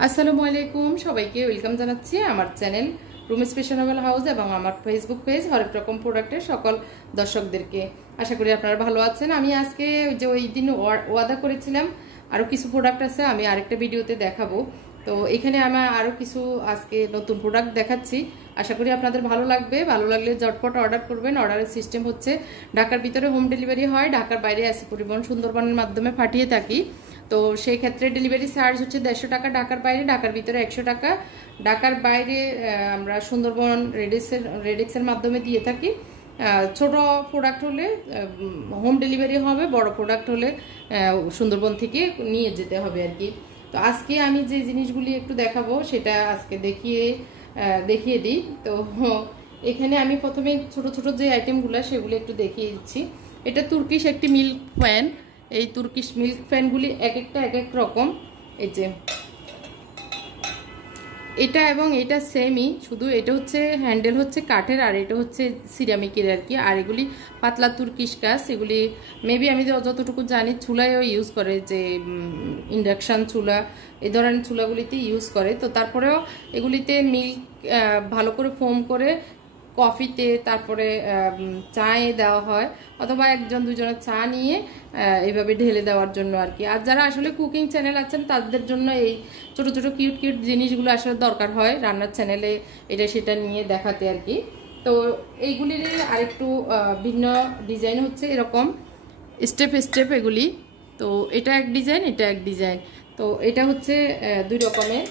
আসসালামু আলাইকুম, সবাইকে ওয়েলকাম জানাচ্ছি আমার চ্যানেল রুমিস ফ্যাশনেবল হাউস এবং আমার ফেসবুক পেজ হরেক রকম প্রোডাক্টের সকল দর্শকদেরকে। আশা করি আপনারা ভালো আছেন। আমি আজকে ওই দিন ওয়াদা করেছিলাম আরও কিছু প্রোডাক্ট আছে, আমি আরেকটা ভিডিওতে দেখাবো। তো এখানে আমার আরও কিছু আজকে নতুন প্রোডাক্ট দেখাচ্ছি, আশা করি আপনাদের ভালো লাগবে। ভালো লাগলে ঝটপট অর্ডার করবেন। অর্ডারের সিস্টেম হচ্ছে ঢাকার ভিতরে হোম ডেলিভারি হয়, ঢাকার বাইরে আসি পরিবহন সুন্দরবনের মাধ্যমে পাঠিয়ে থাকি। তো সেই ক্ষেত্রে ডেলিভারি চার্জ হচ্ছে 150 টাকা ঢাকার বাইরে, ঢাকার ভিতরে 100 টাকা। ঢাকার বাইরে আমরা সুন্দরবন রেডিক্সের মাধ্যমে দিয়ে থাকি। ছোট প্রোডাক্ট হলে হোম ডেলিভারি হবে, বড় প্রোডাক্ট হলে সুন্দরবন থেকে নিয়ে যেতে হবে আর কি। তো আজকে আমি যে জিনিসগুলি একটু দেখাবো সেটা আজকে দেখিয়ে দিই। তো এখানে আমি প্রথমে ছোট ছোট যে আইটেমগুলো সেগুলো একটু দেখিয়ে দিচ্ছি। এটা তুর্কিশ একটি মিল্ক ফ্যান। এই তুর্কিশ মিল্ক ফ্যানগুলি এক একটা এক এক রকম। এই যে এটা এবং এটা সেমই, শুধু এটা হচ্ছে হ্যান্ডেল হচ্ছে কাঠের আর এটা হচ্ছে সিরামিকের আর কি। আর এগুলি পাতলা তুর্কিশ কাজ। এগুলি মেবি আমি যতটুকু জানি চুলায়ও ইউজ করে, যে ইন্ডাকশান চুলা এই ধরনের চুলাগুলিতে ইউজ করে। তো তারপরেও এগুলিতে মিল্ক ভালো করে ফোম করে কফিতে তারপরে চায়ে দেওয়া হয়, অথবা একজন দুজনের চা নিয়ে এইভাবে ঢেলে দেওয়ার জন্য আর কি। আর যারা আসলে কুকিং চ্যানেল আছেন তাদের জন্য এই ছোট ছোট কিউট কিউট জিনিসগুলো আসলে দরকার হয় রান্নার চ্যানেলে এটা সেটা নিয়ে দেখাতে আর কি। তো এইগুলির আরেকটু ভিন্ন ডিজাইন হচ্ছে এরকম স্টেপ স্টেপ এগুলি। তো এটা এক ডিজাইন, এটা এক ডিজাইন। তো এটা হচ্ছে দুই রকমের।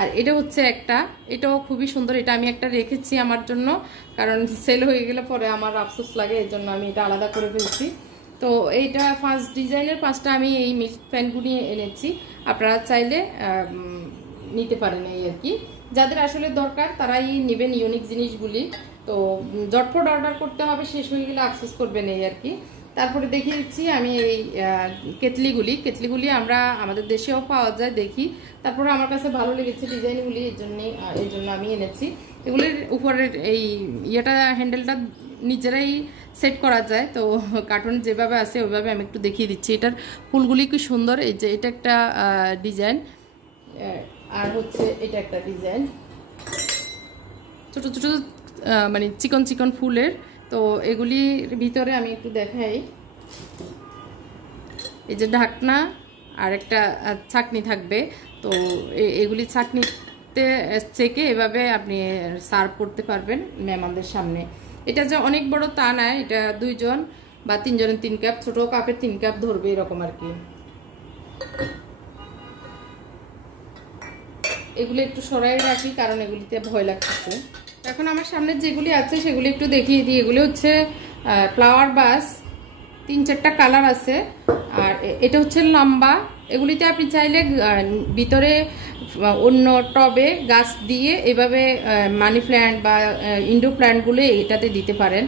আর এটা হচ্ছে একটা, এটাও খুবই সুন্দর। এটা আমি একটা রেখেছি আমার জন্য, কারণ সেল হয়ে গেলে পরে আমার আফসোস লাগে, এই জন্য আমি এটা আলাদা করে ফেলছি। তো এইটা ফার্স্ট ডিজাইনের পাঁচটা আমি এই মিল্ক প্যানগুলি এনেছি, আপনারা চাইলে নিতে পারেন এই আর কি। যাদের আসলে দরকার তারাই নেবেন ইউনিক জিনিসগুলি। তো ঝটপট অর্ডার করতে হবে, শেষ হয়ে গেলে আফসোস করবেন এই আর কি। তারপরে দেখিয়ে দিচ্ছি আমি এই কেটলিগুলি আমরা আমাদের দেশেও পাওয়া যায় দেখি। তারপরে আমার কাছে ভালো লেগেছে ডিজাইনগুলি, এই জন্য আমি এনেছি। এগুলির উপরের এই হ্যান্ডেলটা নিজেরাই সেট করা যায়। তো কার্টুন যেভাবে আছে ওইভাবে আমি একটু দেখিয়ে দিচ্ছি। এটার ফুলগুলি কি সুন্দর। এই যে এটা একটা ডিজাইন, আর হচ্ছে এটা একটা ডিজাইন, ছোট ছোট মানে চিকন চিকন ফুলের। তো এগুলির ভিতরে আমি একটু দেখাই। এই যে ঢাকনা আর একটা ছাঁকনি থাকবে। তো এগুলি ছাঁকনিতে চেকে এভাবে আপনি সার্ভ করতে পারবেন মেহমানদের সামনে। এটা যে অনেক বড় তা না, এটা 2 জন বা 3 জনের 3 কাপ, ছোট কাপের 3 কাপ ধরবে এরকম আর কি। এগুলি একটু সরাই রাখি কারণ এগুলিতে ভয় লাগতেছে। এখন আমার সামনে যেগুলি আছে সেগুলি একটু দেখিয়ে দিই। এগুলি হচ্ছে ফ্লাওয়ার বাস, 3-4টা কালার আছে। আর এটা হচ্ছে লম্বা। এগুলিতে আপনি চাইলে ভিতরে অন্য টবে গাছ দিয়ে এভাবে মানি প্ল্যান্ট বা ইনডোর প্ল্যান্টগুলো এটাতে দিতে পারেন,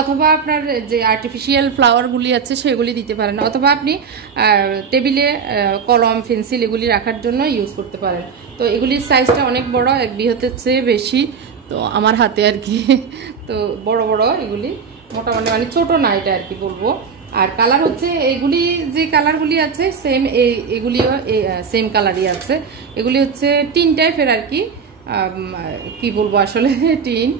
অথবা আপনার যে আর্টিফিশিয়াল ফ্লাওয়ারগুলি আছে সেগুলি দিতে পারেন, অথবা আপনি টেবিলে কলম পেন্সিল এগুলি রাখার জন্য ইউজ করতে পারেন। তো এগুলির সাইজটা অনেক বড়, 1 বৃহতের চেয়ে বেশি। তো আমার হাতে আর কি, তো বড় বড় এগুলি, মোটামুটি মানে ছোট না এটা আর কি বলবো। আর কালার হচ্ছে এগুলি যে কালারগুলি আছে সেম, এগুলিও সেম কালারই আছে। এগুলি হচ্ছে টিন টাইপের আর কি, কি বলবো আসলে টিন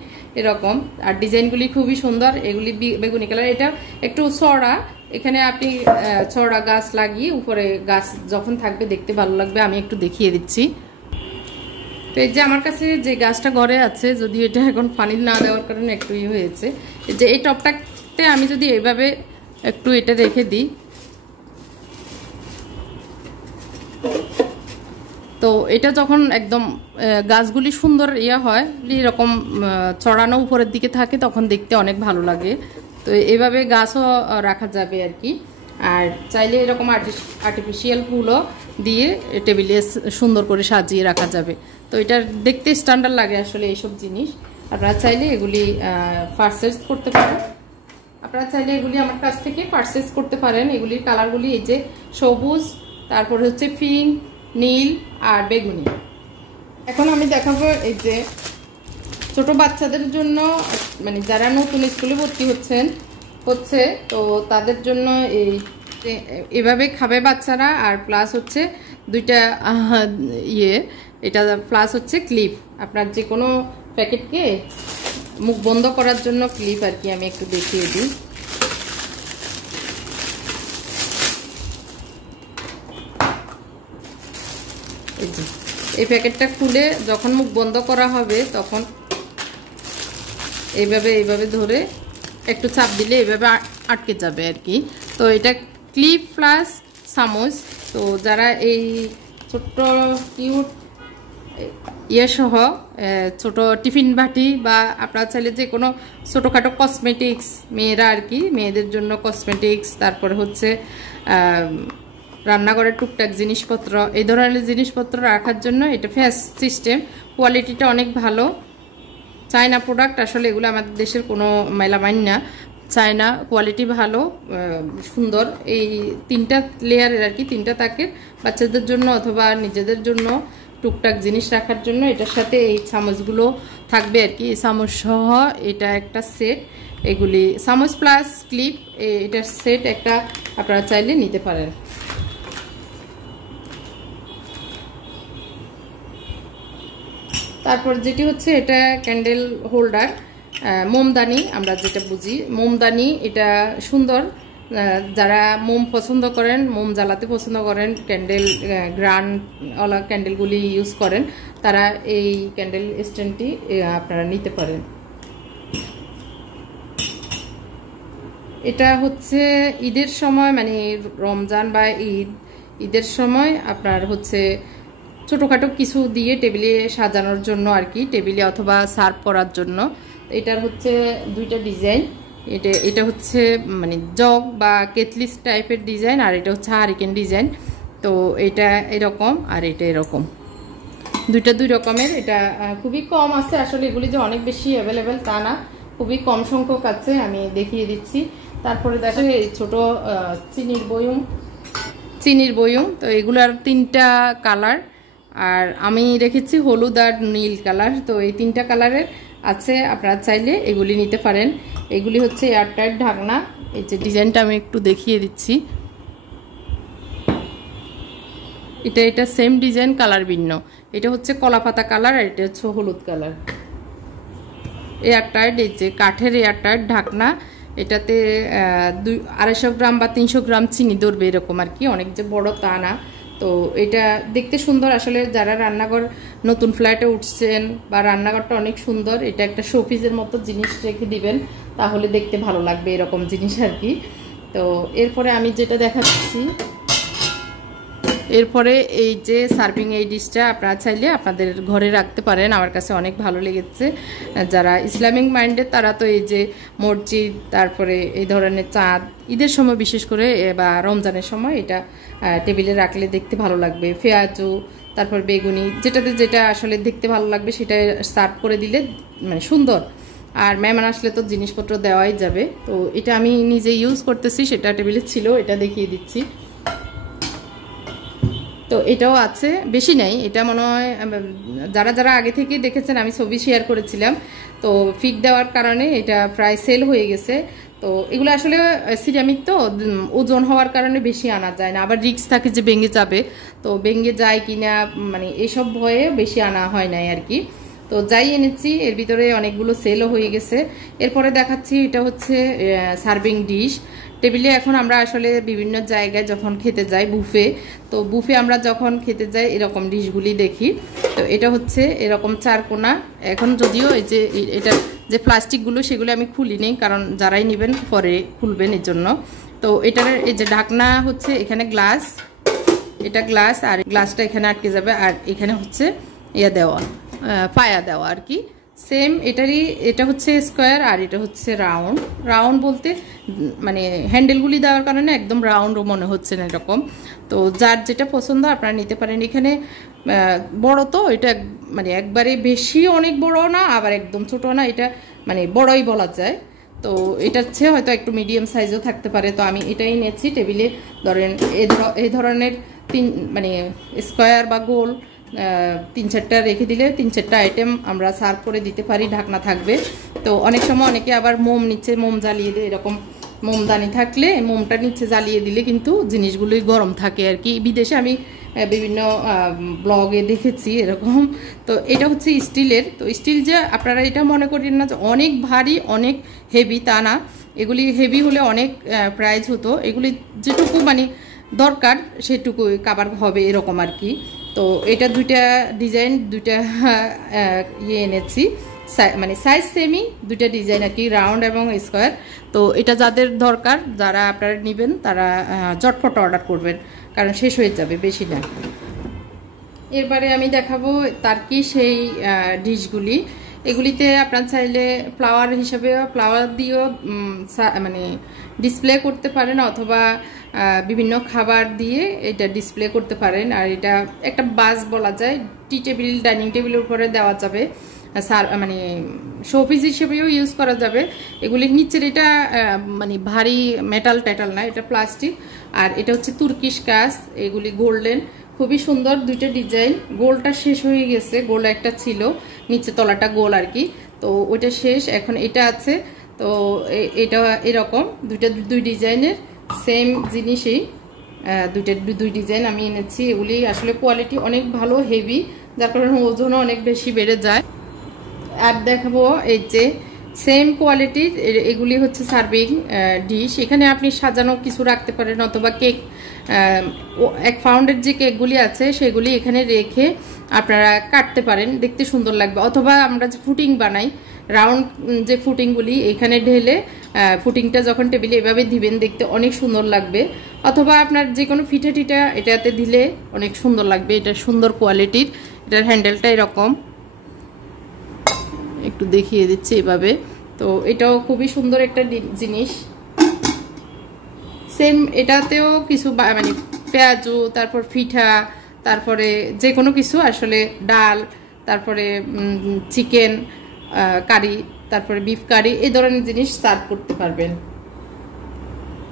এরকম। আর ডিজাইনগুলি খুবই সুন্দর। এগুলি বেগুনি কালার, এটা একটু চড়া। এখানে আপনি চড়া গাছ লাগিয়ে উপরে গাছ যখন থাকবে দেখতে ভালো লাগবে। আমি একটু দেখিয়ে দিচ্ছি। তো এই যে আমার কাছে যে গাছটা ঘরে আছে, যদি এটা এখন পানি না দেওয়ার কারণে একটু হয়েছে, যে এই টপটাতে আমি যদি এইভাবে একটু এটা রেখে দিই, তো এটা যখন একদম গাছগুলি সুন্দর হয় এরকম চড়ানো উপরের দিকে থাকে, তখন দেখতে অনেক ভালো লাগে। তো এইভাবে গাছও রাখা যাবে আর কি। আর চাইলে এরকম আর্টিফিশিয়াল ফুলও দিয়ে টেবিলে সুন্দর করে সাজিয়ে রাখা যাবে। তো এটা দেখতে স্ট্যান্ডার্ড লাগে আসলে এইসব জিনিস। আপনারা চাইলে এগুলি পারচেজ করতে পারেন। আমার কাছ থেকে পারচেজ করতে পারেন। এগুলির কালারগুলি এই যে সবুজ, তারপরে হচ্ছে পিঙ্ক, নীল আর বেগুনি। এখন আমি দেখাবো এই যে ছোট বাচ্চাদের জন্য, মানে যারা নতুন স্কুলে ভর্তি হচ্ছে তো তাদের জন্য এই এভাবে খাবে বাচ্চারা। আর প্লাস হচ্ছে দুইটা এটা প্লাস হচ্ছে ক্লিপ, আপনার যে কোনো প্যাকেটকে মুখ বন্ধ করার জন্য ক্লিপ আর কি। আমি একটু দেখিয়ে দিই। এই প্যাকেটটা খুলে যখন মুখ বন্ধ করা হবে তখন এইভাবে ধরে একটু চাপ দিলে এইভাবে আটকে যাবে আর কি। তো এটা ক্লিপ প্লাস চামচ। তো যারা এই ছোট্ট কিউট সহ ছোট টিফিন বাটি বা আপনারা চাইলে যে কোনো ছোটোখাটো কসমেটিক্স, মেয়েরা আর কি, মেয়েদের জন্য কসমেটিক্স, তারপরে হচ্ছে রান্নাঘরের টুকটাক জিনিসপত্র, এই ধরনের জিনিসপত্র রাখার জন্য এটা ফ্যাস সিস্টেম। কোয়ালিটিটা অনেক ভালো, চায়না প্রোডাক্ট। আসলে এগুলো আমাদের দেশের কোনো মেলামাইন না, চায়না, কোয়ালিটি ভালো, সুন্দর। এই 3টা লেয়ারের আর কি, 3টা তাকের, বাচ্চাদের জন্য অথবা নিজেদের জন্য টুকটাক জিনিস রাখার জন্য এটার সাথে এই চামচগুলো থাকবে আর কি। এই চামচ সহ এটা একটা সেট, এগুলি চামচ প্লাস ক্লিপ, এটার সেট একটা আপনারা চাইলে নিতে পারেন। তারপর যেটি হচ্ছে এটা ক্যান্ডেল হোল্ডার, মোমদানি আমরা যেটা বুঝি, মোমদানি। এটা সুন্দর, যারা মোম পছন্দ করেন, মোম জ্বালাতে পছন্দ করেন, ক্যান্ডেল গ্রানওয়ালা ক্যান্ডেলগুলি ইউজ করেন, তারা এই ক্যান্ডেল স্ট্যান্ডটি আপনারা নিতে পারেন। এটা হচ্ছে ঈদের সময়, মানে রমজান বা ঈদের সময় আপনার হচ্ছে ছোটোখাটো কিছু দিয়ে টেবিলে সাজানোর জন্য আর কি, টেবিলে অথবা সার্ভ করার জন্য। এটার হচ্ছে 2টা ডিজাইন। এটা হচ্ছে মানে জগ বা কেটলিস টাইপের ডিজাইন, আর এটা হচ্ছে হারিকেন ডিজাইন। তো এটা এরকম আর এটা এরকম, 2টা 2 রকমের। এটা খুবই কম আছে আসলে, এগুলি যে অনেক বেশি অ্যাভেলেবেল তা না, খুবই কম সংখ্যক আছে, আমি দেখিয়ে দিচ্ছি। তারপরে দেখো এই ছোট চিনির বয়ম। তো এগুলার 3টা কালার, আর আমি রেখেছি হলুদ আর নীল কালার। তো এই 3টা কালারের আছে, আপনারা চাইলে এগুলি নিতে পারেন। এগুলি হচ্ছে এয়ারটাইট ঢাকনা। এই যে ডিজাইনটা আমি একটু দেখিয়ে দিচ্ছি, এটা সেম ডিজাইন, কালার ভিন্ন। এটা হচ্ছে কলাপাতা কালার আর এটা হচ্ছে হলুদ কালার। এয়ারটাইট, এই যে কাঠের এয়ারটাইট ঢাকনা। এটাতে 250 গ্রাম বা 300 গ্রাম চিনি ধরবে এরকম আর কি, অনেক যে বড় তা না। তো এটা দেখতে সুন্দর আসলে, যারা রান্নাঘর নতুন ফ্ল্যাটে উঠছেন বা রান্নাঘরটা অনেক সুন্দর, এটা একটা শোপিসের মতো জিনিস রেখে দিবেন, তাহলে দেখতে ভালো লাগবে এরকম জিনিস আর কি। তো এরপরে আমি যেটা দেখাচ্ছি, এরপরে এই যে সার্ভিং এই ডিশটা আপনারা চাইলে আপনাদের ঘরে রাখতে পারেন, আমার কাছে অনেক ভালো লেগেছে। যারা ইসলামিক মাইন্ডের তারা তো এই যে মসজিদ, তারপরে এই ধরনের চাঁদ, ঈদের সময় বিশেষ করে বা রমজানের সময় এটা টেবিলে রাখলে দেখতে ভালো লাগবে। পেঁয়াজু, তারপর বেগুনি, যেটা আসলে দেখতে ভালো লাগবে সেটা সার্ভ করে দিলে মানে সুন্দর। আর মেহমান আসলে তো জিনিসপত্র দেওয়াই যাবে। তো এটা আমি নিজে ইউজ করতেছি, সেটা টেবিলে ছিল, এটা দেখিয়ে দিচ্ছি। তো এটাও আছে, বেশি নাই, এটা মনে হয় যারা আগে থেকে দেখেছেন আমি ছবি শেয়ার করেছিলাম। তো ফিক দেওয়ার কারণে এটা প্রায় সেল হয়ে গেছে। তো এগুলো আসলে সিরামিক, তো ওজন হওয়ার কারণে বেশি আনা যায় না, আবার রিস্ক থাকে যে ভেঙে যাবে, তো ভেঙে যায় কিনা মানে এইসব ভয়ে বেশি আনা হয় নাই আর কি। তো যাই এনেছি এর ভিতরে অনেকগুলো সেলও হয়ে গেছে। এরপরে দেখাচ্ছি এটা হচ্ছে সার্ভিং ডিশ। টেবিলে এখন আমরা আসলে বিভিন্ন জায়গায় যখন খেতে যাই, তো বুফে আমরা যখন খেতে যাই এরকম ডিশগুলি দেখি। তো এটা হচ্ছে এরকম 4 কোনা। এখন যদিও এই যে এটা যে প্লাস্টিকগুলো সেগুলো আমি খুলিনি, কারণ যারাই নেবেন পরে খুলবেন এর জন্য। তো এটার এই যে ঢাকনা হচ্ছে এখানে গ্লাস, এটা গ্লাস, আর গ্লাসটা এখানে আটকে যাবে, আর এখানে হচ্ছে দেওয়া পায়া দেওয়া আর কি। সেম এটারই, এটা হচ্ছে স্কোয়ার আর এটা হচ্ছে রাউন্ড বলতে মানে হ্যান্ডেলগুলি দেওয়ার কারণে একদম রাউন্ডও মনে হচ্ছে না এরকম। তো যার যেটা পছন্দ আপনারা নিতে পারেন। এখানে বড়, তো এটা মানে একবারে বেশি অনেক বড় না, আবার একদম ছোট না, এটা মানে বড়ই বলা যায়। তো এটা হচ্ছে হয়তো একটু মিডিয়াম সাইজও থাকতে পারে। তো আমি এটাই নিয়েছি। টেবিলে ধরেন এই ধরনের মানে স্কোয়ার বা গোল 3-4টা রেখে দিলে 3-4টা আইটেম আমরা সার্ভ করে দিতে পারি, ঢাকনা থাকবে। তো অনেক সময় অনেকে আবার মোম নিচ্ছে, মোম জ্বালিয়ে দিয়ে এরকম মোমদানি থাকলে মোমটা নিচে জ্বালিয়ে দিলে কিন্তু জিনিসগুলোই গরম থাকে আর কি। বিদেশে আমি বিভিন্ন ব্লগে দেখেছি এরকম। তো এটা হচ্ছে স্টিলের। তো স্টিল যে আপনারা এটা মনে করেন না যে অনেক ভারী অনেক হেভি, তা না। এগুলি হেভি হলে অনেক প্রাইস হতো, এগুলি যেটুকু মানে দরকার সেটুকুই কাভার হবে এরকম আর কি। তো এটা দুইটা ডিজাইন, দুইটা এনেছি, মানে সাইজ সেমই, দুইটা ডিজাইন আর কি, রাউন্ড এবং স্কোয়ার। তো এটা যাদের দরকার, যারা আপনারা নেবেন তারা চটপট অর্ডার করবেন, কারণ শেষ হয়ে যাবে, বেশি না। এরপরে আমি দেখাবো তার কি সেই ডিশগুলি। এগুলিতে আপনার চাইলে ফ্লাওয়ার হিসাবে ফ্লাওয়ার দিয়েও মানে ডিসপ্লে করতে পারেন, অথবা বিভিন্ন খাবার দিয়ে এটা ডিসপ্লে করতে পারেন। আর এটা একটা বাস বলা যায়, টি টেবিল ডাইনিং টেবিলের উপরে দেওয়া যাবে, মানে শোপিস হিসেবেও ইউজ করা যাবে। এগুলির নিচের এটা মানে ভারী মেটাল ট্যাটাল না, এটা প্লাস্টিক। আর এটা হচ্ছে তুর্কিশ কাজ, এগুলি গোল্ডেন, খুবই সুন্দর দুইটা ডিজাইন। গোলটা শেষ হয়ে গেছে, গোল একটা ছিল, নিচে তলাটা গোল আর কি, তো ওইটা শেষ, এখন এটা আছে। তো এটা এরকম দুই ডিজাইনের সেম জিনিসই, দুই ডিজাইন আমি এনেছি। এগুলি আসলে কোয়ালিটি অনেক ভালো, হেভি, যার কারণে ওজনও অনেক বেশি বেড়ে যায়। আর দেখাবো এই যে সেম কোয়ালিটির, এগুলি হচ্ছে সার্ভিং ডিশ। এখানে আপনি সাজানো কিছু রাখতে পারেন, অথবা কেক, 1 পাউন্ডের যে কেকগুলি আছে সেগুলি এখানে রেখে আপনারা কাটতে পারেন, দেখতে সুন্দর লাগবে। অথবা আমরা যে ফুটিং বানাই, রাউন্ড যে ফুটিংগুলি এখানে ঢেলে ফুটিংটা যখন টেবিলে এভাবে দিবেন, দেখতে অনেক সুন্দর লাগবে। অথবা আপনার যে কোনো পিঠা টিঠা এটাতে দিলে অনেক সুন্দর লাগবে। এটা সুন্দর কোয়ালিটির, এটার হ্যান্ডেলটা এরকম, একটু দেখিয়ে দিচ্ছি এভাবে। তো এটাও খুবই সুন্দর একটা জিনিস। সেম এটাতেও কিছু মানে পেঁয়াজু, তারপর পিঠা, তারপরে যে কোনো কিছু আসলে ডাল, তারপরে চিকেন কারি, তারপরে বিফ কারি, এই ধরনের জিনিস সার্ভ করতে পারবেন।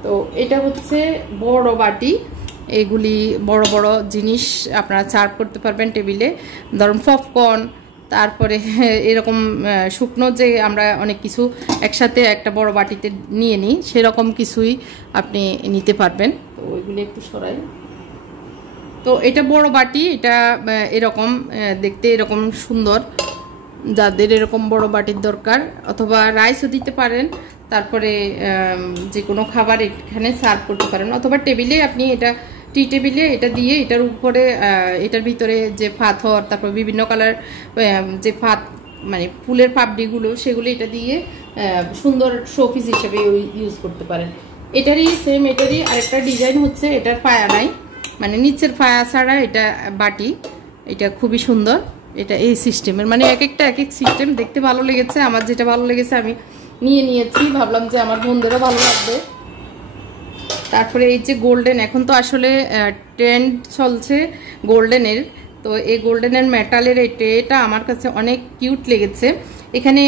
তো এটা হচ্ছে বড় বাটি, এগুলি বড় বড় জিনিস আপনারা সার্ভ করতে পারবেন টেবিলে, ধরুন পপকর্ন, তারপরে এরকম শুকনো যে আমরা অনেক কিছু একসাথে একটা বড় বাটিতে নিয়ে নিই, সেরকম কিছুই আপনি নিতে পারবেন। তো ওইগুলি একটু সরাই। তো এটা বড় বাটি, এটা এরকম দেখতে এরকম সুন্দর, যাদের এরকম বড় বাটির দরকার, অথবা রাইসও দিতে পারেন, তারপরে যে কোনো খাবার এখানে সার্ভ করতে পারেন। অথবা টেবিলে আপনি এটা টি টেবিলে এটা দিয়ে এটার উপরে এটার ভিতরে যে পাথর, তারপর বিভিন্ন কালার যে মানে ফুলের পাপড়িগুলো, সেগুলো এটা দিয়ে সুন্দর শোপিস হিসেবে ইউজ করতে পারেন। এটারই সেম, এটারই আরেকটা ডিজাইন হচ্ছে, এটার পায়া নাই, মানে নিচের পায়া ছাড়া এটা বাটি, এটা খুবই সুন্দর। এটা এই সিস্টেমের, মানে এক একটা এক এক সিস্টেম, দেখতে ভালো লেগেছে। আমার যেটা ভালো লেগেছে আমি নিয়ে নিয়েছি, ভাবলাম যে আমার বোনদেরও ভালো লাগবে। তারপরে এই যে গোল্ডেন, এখন তো আসলে ট্রেন্ড চলছে গোল্ডেনের, তো এই গোল্ডেনের মেটালের এই ট্রেটা আমার কাছে অনেক কিউট লেগেছে। এখানে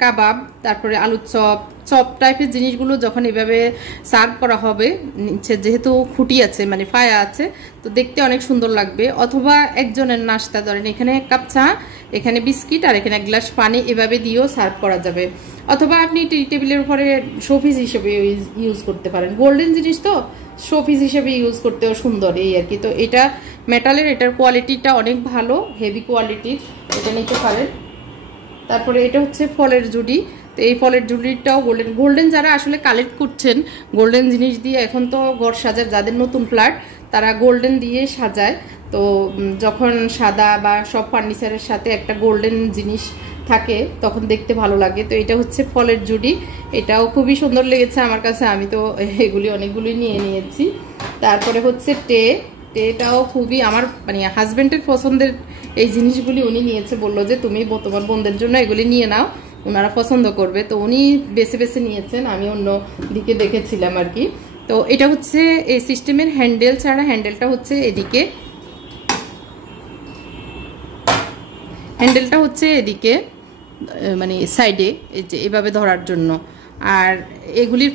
কাবাব, তারপরে আলুর চপ, চপ টাইপের জিনিসগুলো যখন এভাবে সার্ভ করা হবে, নিচে যেহেতু খুঁটি আছে মানে ফায়া আছে, তো দেখতে অনেক সুন্দর লাগবে। অথবা একজনের নাস্তা, ধরেন এখানে 1 কাপ চা, এখানে বিস্কিট, আর এখানে 1 গ্লাস পানি, এভাবে দিয়েও সার্ভ করা যাবে। অথবা আপনি টি টেবিলের উপরে শোপিস হিসেবে ইউজ করতে পারেন। গোল্ডেন জিনিস তো শোপিস হিসেবে ইউজ করতেও সুন্দর, এই আর কি। তো এটা মেটালের, এটার কোয়ালিটিটা অনেক ভালো, হেভি কোয়ালিটির, এটা নিতে পারেন। তারপরে এটা হচ্ছে ফলের জুড়ি। তো এই ফলের জুড়িটাও গোল্ডেন। গোল্ডেন যারা আসলে কালেক্ট করছেন গোল্ডেন জিনিস দিয়ে, এখন তো ঘর সাজার, যাদের নতুন ফ্ল্যাট তারা গোল্ডেন দিয়ে সাজায়। তো যখন সাদা বা সব ফার্নিচারের সাথে একটা গোল্ডেন জিনিস থাকে তখন দেখতে ভালো লাগে। তো এটা হচ্ছে ফলের জুড়ি, এটাও খুবই সুন্দর লেগেছে আমার কাছে, আমি তো এগুলি অনেকগুলি নিয়ে নিয়েছি। তারপরে হচ্ছে টেটাও খুবই আমার মানে হাজবেন্ডের পছন্দের এই জিনিসগুলি উনি নিয়েছে, বললো যে তুমি তোমার বোনদের জন্য এগুলি নিয়ে নাও, ওনারা পছন্দ করবে। তো উনি বেছে বেছে নিয়েছেন, আমি অন্য দিকে দেখেছিলাম আর কি। তো এটা হচ্ছে এই সিস্টেমের হ্যান্ডেল ছাড়া, হ্যান্ডেলটা হচ্ছে এদিকে, হ্যান্ডেলটা হচ্ছে এদিকে মানে সাইডে, এই যে এভাবে ধরার জন্য। আর এগুলির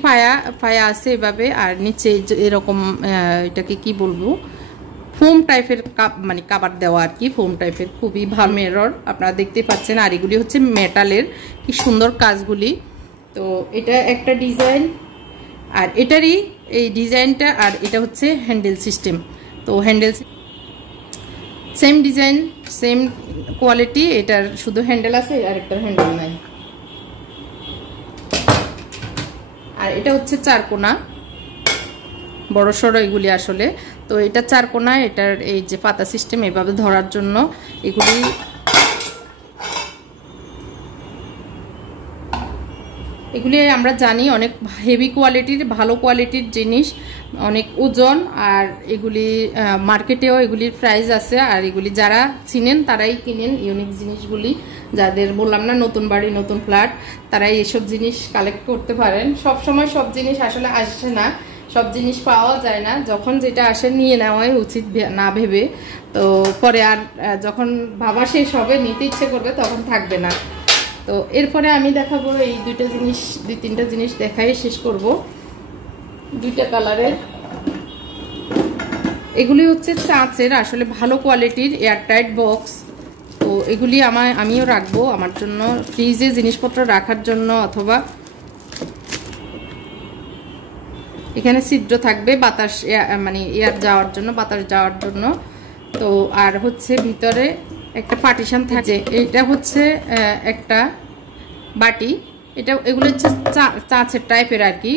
পায়া আছে এভাবে, আর নিচে এরকম এটাকে কি বলবো, ফোম টাইপের মানে কাভার দেওয়া আর কি, ফোম টাইপের, খুবই ভালো মিরর আপনারা দেখতে পাচ্ছেন। আর এগুলি হচ্ছে মেটালের, কি সুন্দর কাজগুলি। তো এটা একটা ডিজাইন। আর এটারই এই ডিজাইনটা, আর এটা হচ্ছে হ্যান্ডেল সিস্টেম। তো handle same design same quality, এটার শুধু হ্যান্ডেল আছে আর একটার হ্যান্ডেল নাই। আর এটা হচ্ছে 4 কোনা, বড় সড়ো এগুলি আসলে। তো এটা 4 কোনা, এটার এই যে পাতা সিস্টেম এভাবে ধরার জন্য এগুলি আমরা জানি অনেক হেভি কোয়ালিটির, ভালো কোয়ালিটির জিনিস, অনেক ওজন। আর এগুলি মার্কেটেও এগুলির প্রাইস আছে। আর এগুলি যারা চিনেন তারাই কিনেন ইউনিক জিনিসগুলি। যাদের বললাম না নতুন বাড়ি নতুন ফ্ল্যাট, তারাই এসব জিনিস কালেক্ট করতে পারেন। সব সময় সব জিনিস আসলে আসে না, সব জিনিস পাওয়া যায় না। যখন যেটা আসে নিয়ে নেওয়াই উচিত না ভেবে। তো পরে আর যখন ভাবা শেষ হবে, নিতে ইচ্ছে করবে, তখন থাকবে না। তো এরপরে আমি দেখাবো এই দুই তিনটা জিনিস দেখাই শেষ করব। 2টা কালারের এগুলি হচ্ছে চাঁচের, আসলে ভালো কোয়ালিটির এয়ারটাইট বক্স। তো এগুলি আমিও রাখবো আমার জন্য, ফ্রিজে জিনিসপত্র রাখার জন্য, অথবা এখানে ছিদ্র থাকবে বাতাস মানে এয়ার যাওয়ার জন্য, বাতাস যাওয়ার জন্য। তো আর হচ্ছে ভিতরে একটা পার্টিশন থাকে। এটা হচ্ছে একটা বাটি, এগুলো হচ্ছে চাঁচের টাইপের আর কি,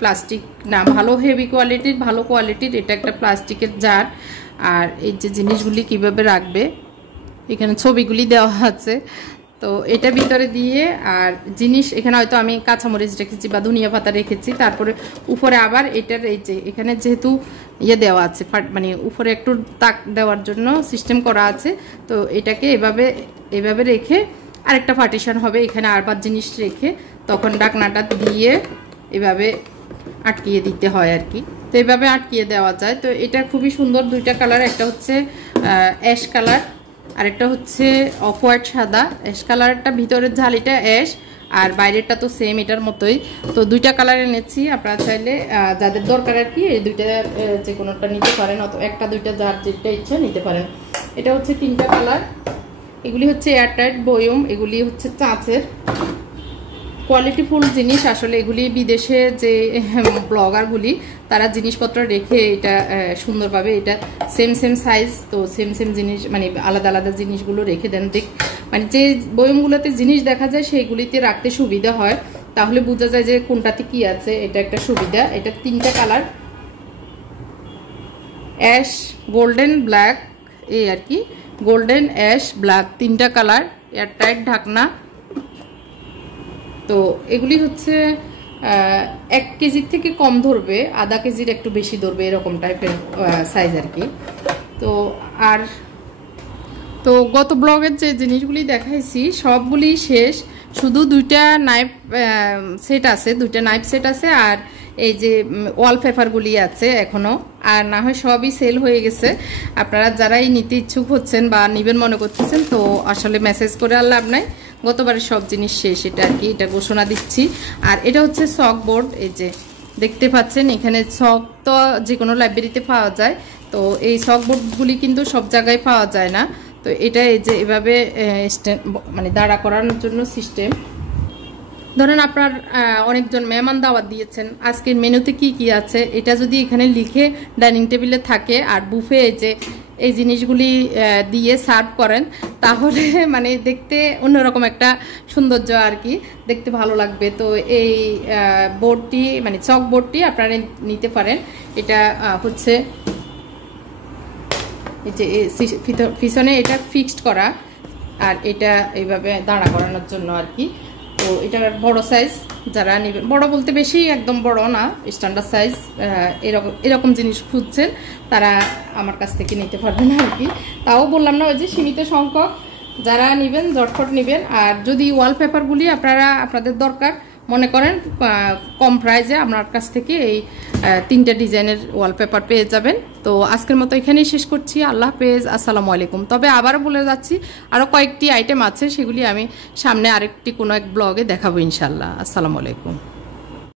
প্লাস্টিক না, ভালো হেভি কোয়ালিটির, ভালো কোয়ালিটির। এটা একটা প্লাস্টিকের জার। আর এই যে জিনিসগুলি কিভাবে রাখবে, এখানে ছবিগুলি দেওয়া আছে। তো এটা ভিতরে দিয়ে, আর জিনিস এখানে হয়তো আমি কাঁচামরিচ রেখেছি বা ধনিয়া পাতা রেখেছি। তারপরে উপরে আবার এটার এই যে এখানে যেহেতু দেওয়া আছে, মানে উপরে একটু তাক দেওয়ার জন্য সিস্টেম করা আছে। তো এটাকে এভাবে রেখে আরেকটা পার্টিশন হবে, এখানে আরবার জিনিস রেখে তখন ঢাকনাটা দিয়ে এভাবে আটকিয়ে দিতে হয় আর কি। তো এভাবে আটকিয়ে দেওয়া যায়। তো এটা খুবই সুন্দর। 2টা কালার, একটা হচ্ছে অ্যাশ কালার, আরেকটা হচ্ছে অফ হোয়াইট সাদা। অ্যাশ কালারটা ভিতরের ঝালিটা অ্যাশ, আর বাইরেরটা তো সেম এটার মতোই। তো 2টা কালার এনেছি। আপনারা চাইলে যাদের দরকার আর কি এই 2টা যে কোনোটা নিতে পারেন, অথবা 1টা 2টা যার যেটা ইচ্ছা নিতে পারেন। এটা হচ্ছে 3টা কালার। এগুলি হচ্ছে এয়ারটাইট বয়ম, এগুলি হচ্ছে চাঁচের কোয়ালিটিফুল জিনিস। আসলে এগুলি বিদেশে যে ব্লগারগুলি তারা জিনিসপত্র রেখে এটা সুন্দরভাবে, এটা সেম সাইজ, তো সেম জিনিস, মানে আলাদা আলাদা জিনিসগুলো রেখে দেন। মানে যে বয়মগুলোতে জিনিস দেখা যায় সেইগুলিতে রাখতে সুবিধা হয়, তাহলে বোঝা যায় যে কোনটাতে কি আছে। এটা একটা সুবিধা। এটা 3টা কালার, অ্যাশ, গোল্ডেন, ব্ল্যাক, এই আর কি, গোল্ডেন, অ্যাশ, ব্ল্যাক, 3টা কালার, এয়ারটাইট ঢাকনা। তো এগুলি হচ্ছে 1 কেজির থেকে কম ধরবে, আধা কেজির একটু বেশি ধরবে, এরকম টাইপের সাইজ আর কি। তো গত ব্লগের যে জিনিসগুলি দেখাইছি সবগুলি শেষ, শুধু 2টা নাইফ সেট আছে, 2টা নাইফ সেট আছে। আর এই যে ওয়ালপেপারগুলি আছে এখনো, আর না হয় সবই সেল হয়ে গেছে। আপনারা যারাই নিতে ইচ্ছুক হচ্ছেন বা নিবেন মনে করতেছেন, তো আসলে মেসেজ করে আর লাভ নাই, গতবারের সব জিনিস শেষ, এটা আর কি, এটা ঘোষণা দিচ্ছি। আর এটা হচ্ছে সক বোর্ড, এই যে দেখতে পাচ্ছেন এখানে সক তো যে কোনো লাইব্রেরিতে পাওয়া যায়। তো এই সক বোর্ডগুলি কিন্তু সব জায়গায় পাওয়া যায় না। তো এটা এই যে এভাবে মানে দাঁড়া করানোর জন্য সিস্টেম। ধরেন আপনার অনেকজন মেহমান দাওয়াত দিয়েছেন, আজকের মেনুতে কি কি আছে এটা যদি এখানে লিখে ডাইনিং টেবিলে থাকে, আর বুফে এই জিনিসগুলি দিয়ে সার্ভ করেন, তাহলে মানে দেখতে অন্যরকম একটা সৌন্দর্য আর কি, দেখতে ভালো লাগবে। তো এই বোর্ডটি, মানে চক বোর্ডটি আপনারা নিতে পারেন। এটা হচ্ছে এই যে পিছনে এটা ফিক্সড করা, আর এটা এইভাবে দাঁড়া করানোর জন্য আর কি। তো এটার বড় সাইজ, যারা নেবেন, বড় বলতে বেশি একদম বড় না, স্ট্যান্ডার্ড সাইজ, এরকম জিনিস খুঁজছেন তারা আমার কাছ থেকে নিতে পারবেন আর কি। তাও বললাম না, ওই যে সীমিত সংখ্যক যারা নেবেন ঝটফট নেবেন। আর যদি ওয়ালপেপারগুলি আপনাদের দরকার মনে করেন কম প্রাইজে, আমার কাছ থেকে এই 3টা ডিজাইনের ওয়ালপেপার পেয়ে যাবেন। তো আজকের মতো এখানেই শেষ করছি। আল্লাহ হাফেজ, আসসালামু আলাইকুম। তবে আবারও বলে যাচ্ছি, আরও কয়েকটি আইটেম আছে, সেগুলি আমি সামনে আরেকটি কোনো এক ব্লগে দেখাবো ইনশাল্লাহ। আসসালামু আলাইকুম।